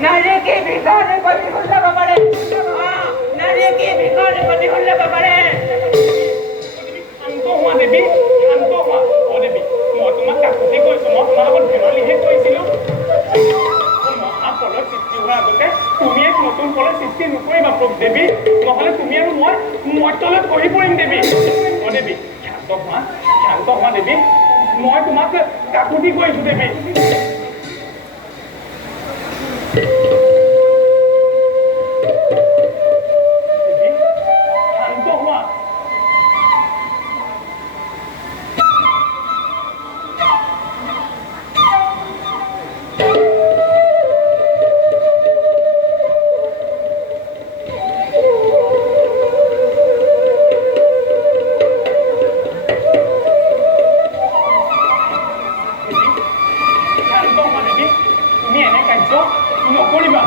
নাৰী কি ভিখাৰি গতি হলে বাবাৰে নাৰী কি ভিখাৰি গতি হলে বাবাৰে শান্ত হোৱা দেৱী শান্ত হোৱা অ দেৱী মই তোমাক কাকুতি কৈছোঁ মই তোমাৰ লগত ধেমালিহে কৈছিলোঁ মহাপলৰ সৃষ্টি হোৱাৰ আগতে তুমি এক নতুন পলৰ সৃষ্টি নকৰিবা দেৱী নহ'লে তুমি আৰু মই তলত কৰি পৰিম দেৱী অ দেৱী শান্ত হোৱা দেৱী মই তোমাক কাকুতি কৰিছোঁ দেৱী নকৰিবা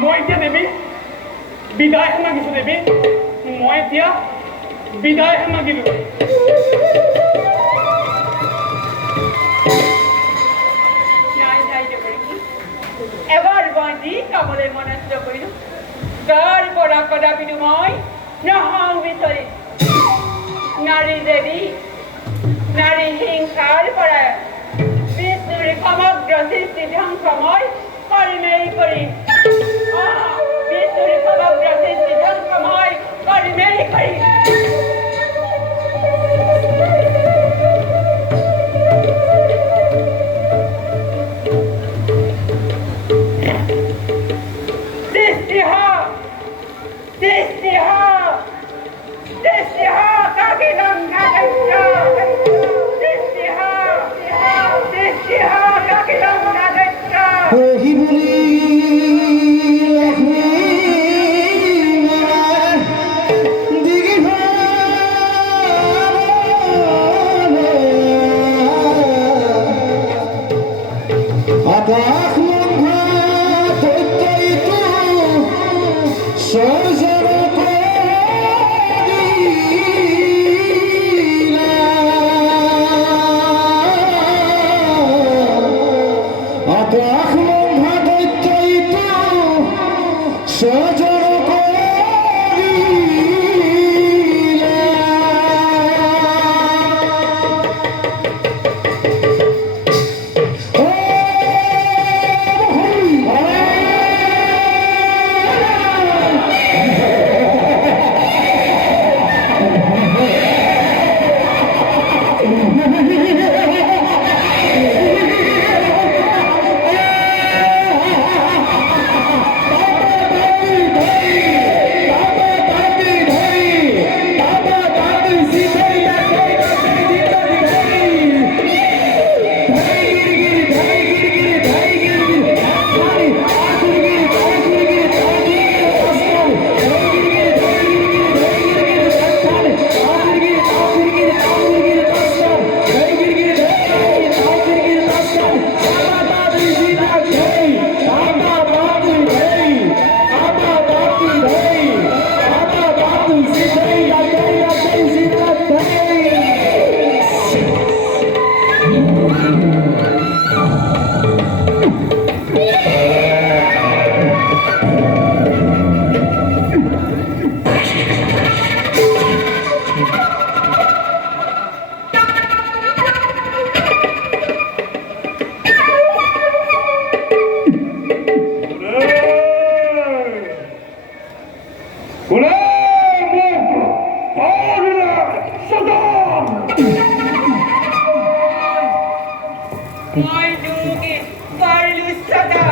মই এতিয়া দেৱী বিদায়হে মাগিছোঁ দেৱী মই এতিয়া বিদায়হে মাগিলোঁ এবাৰ মই যি কামলৈ মনস্থ কৰিলোঁ তাৰ পৰা কদাপিতো মই নহওঁ বিচাৰি নাৰী দেৱী নাৰী হিংসাৰ পৰা বিষ্ণুৰ সমগ্ৰ সৃষ্টি ধ্বংস মই কৰিমেই কৰিম বিষ্ণুৰ সমগ্ৰ সৃষ্টি ধ্বংস মই কৰিমেই কৰিম মই দুগে পাৰিলো সদা